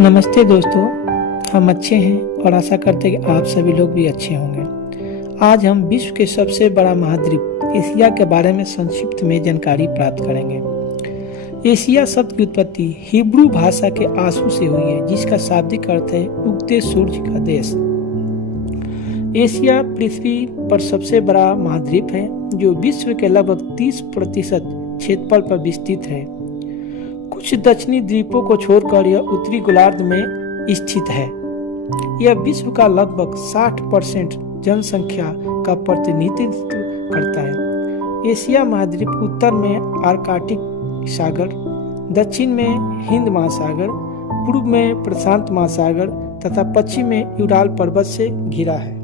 नमस्ते दोस्तों, हम अच्छे हैं और आशा करते हैं कि आप सभी लोग भी अच्छे होंगे। आज हम विश्व के सबसे बड़ा महाद्वीप एशिया के बारे में संक्षिप्त में जानकारी प्राप्त करेंगे। एशिया शब्द की उत्पत्ति हिब्रू भाषा के आंसू से हुई है, जिसका शाब्दिक अर्थ है उगते सूर्य का देश। एशिया पृथ्वी पर सबसे बड़ा महाद्वीप है, जो विश्व के लगभग 30% क्षेत्रफल पर विस्तृत है। कुछ दक्षिणी द्वीपों को छोड़कर यह उत्तरी गोलार्ध में स्थित है। यह विश्व का लगभग 60% जनसंख्या का प्रतिनिधित्व करता है। एशिया महाद्वीप उत्तर में आर्कटिक सागर, दक्षिण में हिंद महासागर, पूर्व में प्रशांत महासागर तथा पश्चिम में यूराल पर्वत से घिरा है।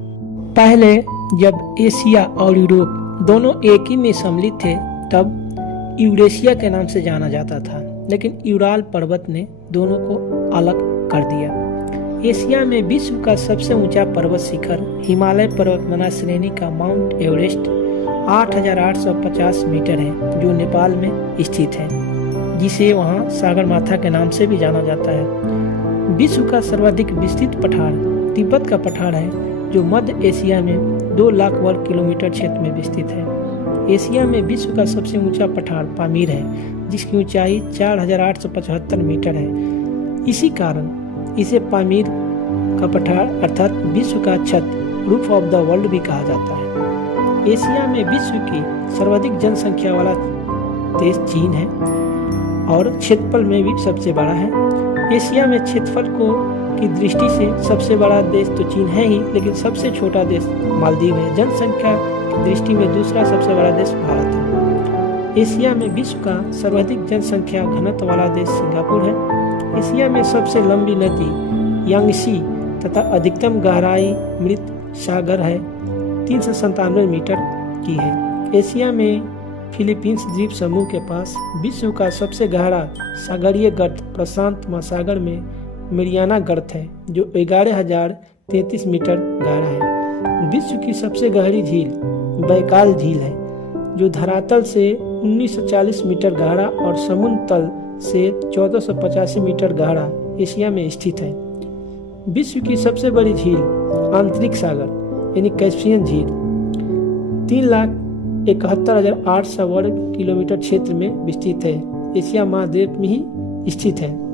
पहले जब एशिया और यूरोप दोनों एक ही में सम्मिलित थे, तब यूरेशिया के नाम से जाना जाता था, लेकिन यूराल पर्वत ने दोनों को अलग कर दिया। एशिया में विश्व का सबसे ऊंचा पर्वत शिखर हिमालय पर्वतमाला श्रेणी का माउंट एवरेस्ट 8,850 मीटर है, जो नेपाल में स्थित है, जिसे वहां सागरमाथा के नाम से भी जाना जाता है। विश्व का सर्वाधिक विस्तृत पठार तिब्बत का पठार है, जो मध्य एशिया में 2 लाख वर्ग किलोमीटर क्षेत्र में विस्तृत है। एशिया में विश्व का सबसे ऊंचा पठार पामीर है, जिसकी ऊंचाई 4,875 मीटर है। इसी कारण इसे पामीर का पठार अर्थात विश्व का छत, रूफ ऑफ द वर्ल्ड भी कहा जाता है। एशिया में विश्व की सर्वाधिक जनसंख्या वाला देश चीन है और क्षेत्रफल में भी सबसे बड़ा है। एशिया में क्षेत्रफल की दृष्टि से सबसे बड़ा देश तो चीन है ही, लेकिन सबसे छोटा देश मालदीव है। जनसंख्या की दृष्टि में दूसरा सबसे बड़ा देश भारत है। एशिया में विश्व का सर्वाधिक जनसंख्या घनत्व वाला देश सिंगापुर है। एशिया में सबसे लंबी नदी यांगसी तथा अधिकतम गहराई मृत सागर है, 397 मीटर की है। एशिया में फिलीपींस द्वीप समूह के पास विश्व का सबसे गहरा सागरीय गर्त प्रशांत महासागर में मेरियाना गर्त है, जो 11,033 मीटर गहरा है। विश्व की सबसे गहरी झील बैकाल झील है, जो धरातल से 1940 मीटर गहरा और समुद्र तल से 1485 मीटर गहरा एशिया में स्थित है। विश्व की सबसे बड़ी झील आंतरिक सागर यानी कैस्पियन झील 3,71,800 वर्ग किलोमीटर क्षेत्र में विस्तृत है। एशिया महाद्वीप में ही स्थित है।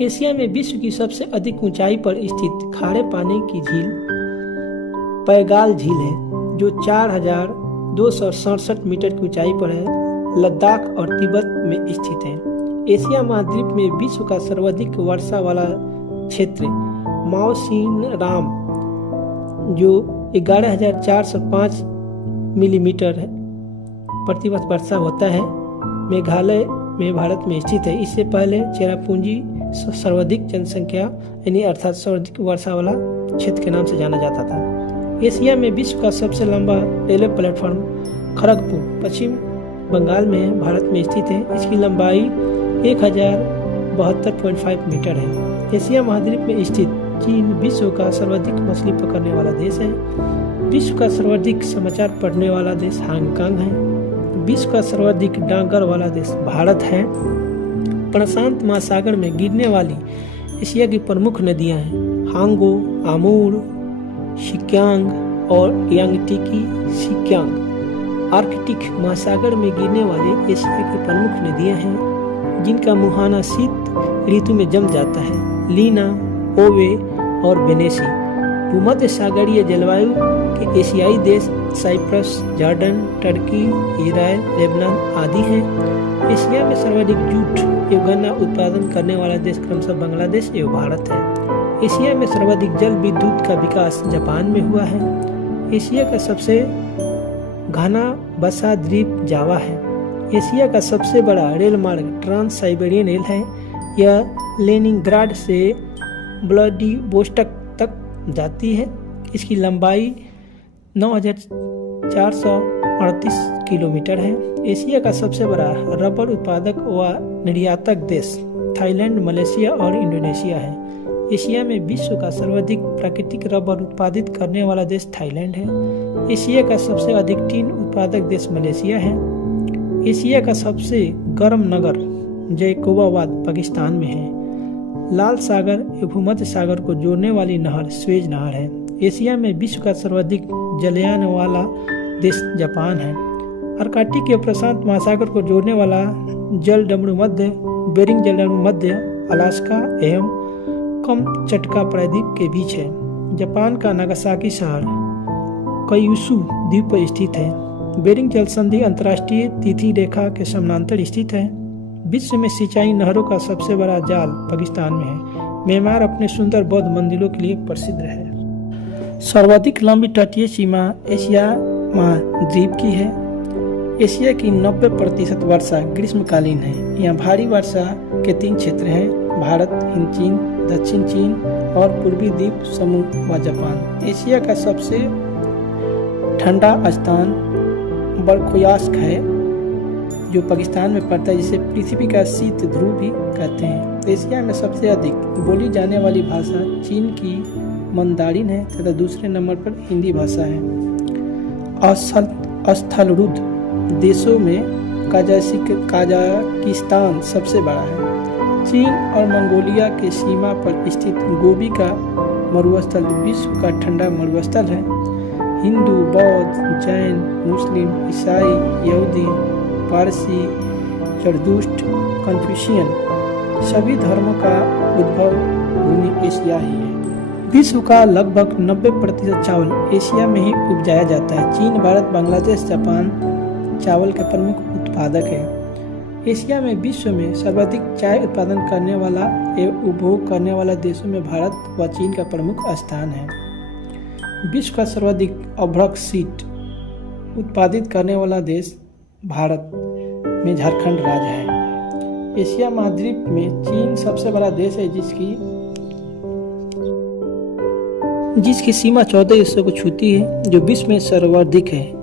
एशिया में विश्व की सबसे अधिक ऊंचाई पर स्थित खारे पानी की झील पैगाल झील है, जो 4,267 मीटर की ऊंचाई पर है, लद्दाख और तिब्बत में स्थित है। एशिया महाद्वीप में विश्व का सर्वाधिक वर्षा वाला क्षेत्र माओसिनराम, जो 11,405 मिलीमीटर प्रतिवर्ष वर्षा होता है, मेघालय में भारत में स्थित है। इससे पहले चेरापूंजी सर्वाधिक जनसंख्या यानी अर्थात सर्वाधिक वर्षा वाला क्षेत्र के नाम से जाना जाता था। एशिया में विश्व का सबसे लंबा रेलवे प्लेटफॉर्म खड़गपुर पश्चिम बंगाल में भारत में स्थित है। इसकी लंबाई 1,072.5 मीटर है। एशिया महाद्वीप में स्थित चीन विश्व का सर्वाधिक मछली पकड़ने वाला देश है। विश्व का सर्वाधिक समाचार पढ़ने वाला देश हांगकांग है। विश्व का सर्वाधिक डाकघर वाला देश भारत है। प्रशांत महासागर में गिरने वाली एशिया की प्रमुख नदियां हैं हांगो, आमूर, शिक्यांग और यांगटीकी शिक्यांग। आर्कटिक महासागर में गिरने वाले एशिया की प्रमुख नदियां हैं, जिनका मुहाना शीत ऋतु में जम जाता है, लीना, ओवे और बेनेसी। भूमध्य सागरीय जलवायु के एशियाई देश Cyprus, Jordan, Turkey, Israel, Lebanon आदि हैं। एशिया में सर्वाधिक जूट एवं गन्ना उत्पादन करने वाला देश क्रमशः बांग्लादेश एवं भारत है। एशिया में सर्वाधिक जल विद्युत का विकास जापान में हुआ है। एशिया का सबसे घना बसा द्वीप जावा है। एशिया का सबसे बड़ा रेल मार्ग ट्रांस साइबेरियन रेल है। यह लेनिनग्राड से व्लादिवोस्टोक तक जाती है। इसकी लंबाई 9,438 किलोमीटर है। एशिया का सबसे बड़ा रबर उत्पादक व निर्यातक देश थाईलैंड, मलेशिया और इंडोनेशिया है। एशिया में विश्व का सर्वाधिक प्राकृतिक रबर उत्पादित करने वाला देश थाईलैंड है। एशिया का सबसे अधिक टीन उत्पादक देश मलेशिया है। एशिया का सबसे गर्म नगर जैकोबाबाद पाकिस्तान में है। लाल सागर एवं भूमध्य सागर को जोड़ने वाली नहर स्वेज नहर है। एशिया में विश्व का सर्वाधिक जलयान वाला देश जापान है। आर्कटिक एवं प्रशांत महासागर को जोड़ने वाला जलडमरू मध्य बेरिंग जलडमरू मध्य अलास्का एवं कमचटका प्रायद्वीप के बीच है। जापान का नागासाकी शहर कयूशु द्वीप पर स्थित है। बेरिंग जल संधि अंतर्राष्ट्रीय तिथि रेखा के समानांतर स्थित है। विश्व में सिंचाई नहरों का सबसे बड़ा जाल पाकिस्तान में है। म्यांमार अपने सुंदर बौद्ध मंदिरों के लिए प्रसिद्ध है। सर्वाधिक लंबी तटीय सीमा एशिया महाद्वीप की है। एशिया की 90% वर्षा ग्रीष्मकालीन है। यहाँ भारी वर्षा के 3 क्षेत्र हैं: भारत, हिंद चीन, दक्षिण चीन और पूर्वी द्वीप समूह व जापान। एशिया का सबसे ठंडा स्थान बरखोयास्क है जो पाकिस्तान में पड़ता है, जिसे पृथ्वी का शीत ध्रुव भी कहते हैं। एशिया में सबसे अधिक बोली जाने वाली भाषा चीन की मंदारिन है तथा दूसरे नंबर पर हिंदी भाषा है। स्थलरुद्ध देशों में काजाकिस्तान सबसे बड़ा है। चीन और मंगोलिया के सीमा पर स्थित गोबी का मरुस्थल विश्व का ठंडा मरुस्थल है। हिंदू, बौद्ध, जैन, मुस्लिम, ईसाई, यहूदी, पारसी, जरदुश्त, कन्फ्यूशियन सभी धर्मों का उद्भव भूमि एशिया ही है। विश्व का लगभग 90% चावल एशिया में ही उपजाया जाता है। चीन, भारत, बांग्लादेश, जापान चावल के प्रमुख उत्पादक है। एशिया में विश्व में सर्वाधिक चाय उत्पादन करने वाला एवं उपभोग करने वाला देशों में भारत व चीन का प्रमुख स्थान है। विश्व का सर्वाधिक अभ्रक सीट उत्पादित करने वाला देश भारत में झारखंड राज्य है। एशिया महाद्वीप में चीन सबसे बड़ा देश है जिसकी सीमा 14 देशों को छूती है, जो विश्व में सर्वाधिक है।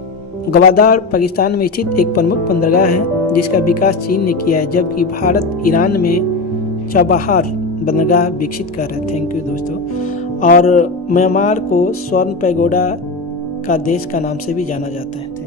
गवादार पाकिस्तान में स्थित एक प्रमुख बंदरगाह है जिसका विकास चीन ने किया है, जबकि भारत ईरान में चाबहार बंदरगाह विकसित कर रहा है। थैंक यू दोस्तों। और म्यांमार को स्वर्ण पैगोडा का देश का नाम से भी जाना जाता है।